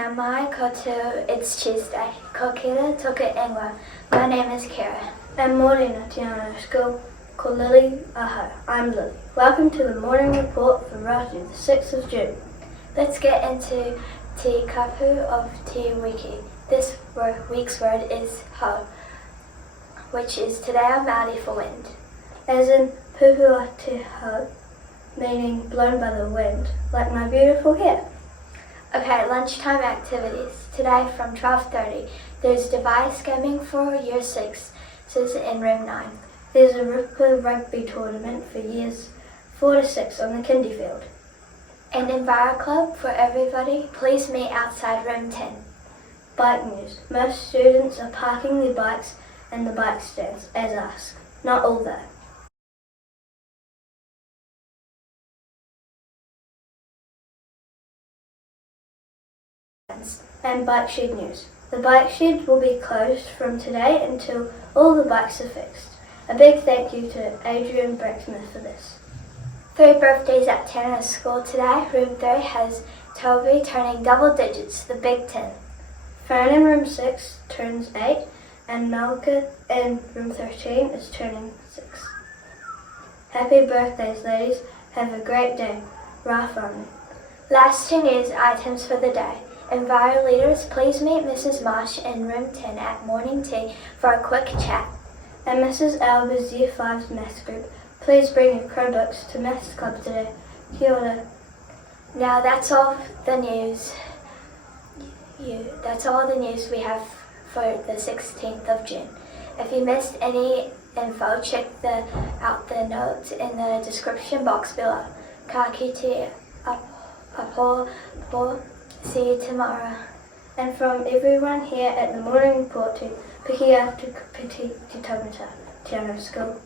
Nā mai koutou, it's Tuesday. Ko Keira toku ingoa. My name is Keira. And morning at Te Anau SCHOOL, ko Lilly, ahau. I'm Lilly. Welcome to the morning report for Friday the 6th of June. Let's get into te kupu of te wiki. This week's word is ahau, which is Te Reo Māori for wind. As in pupuhi te ahau, meaning blown by the wind, like my beautiful hair. Okay, lunchtime activities. Today from 12:30, there's device gaming for Year 6, in Room 9. There's a Rippa Rugby Tournament for Years 4 to 6 on the Kindy field. An Enviro Club for everybody. Please meet outside Room 10. Bike news. Most students are parking their bikes in the bike stands, as asked. Not all though. And bike shed news. The bike shed will be closed from today until all the bikes are fixed. A big thank you to Adrian Braaskma for this. 3 birthdays at Te Anau SCHOOL today. Room 3 has Toby turning double digits, the Big 10. Fern in Room 6 turns 8 and Malka in Room 13 is turning 6. Happy birthdays, ladies. Have a great day. Rafani. Last 2 news items for the day. Enviro leaders, please meet Mrs. Marsh in Room 10 at morning tea for a quick chat. And Mrs. Alba's Year 5's maths group, please bring your Chromebooks to maths club today. Kia ora. Now that's all the news. That's all the news we have for the 16th of June. If you missed any info, check out the notes in the description box below. Ka kite apo. See you tomorrow. And from everyone here at the morning report to Pikia to Piti to Tamata, Te Anau SCHOOL.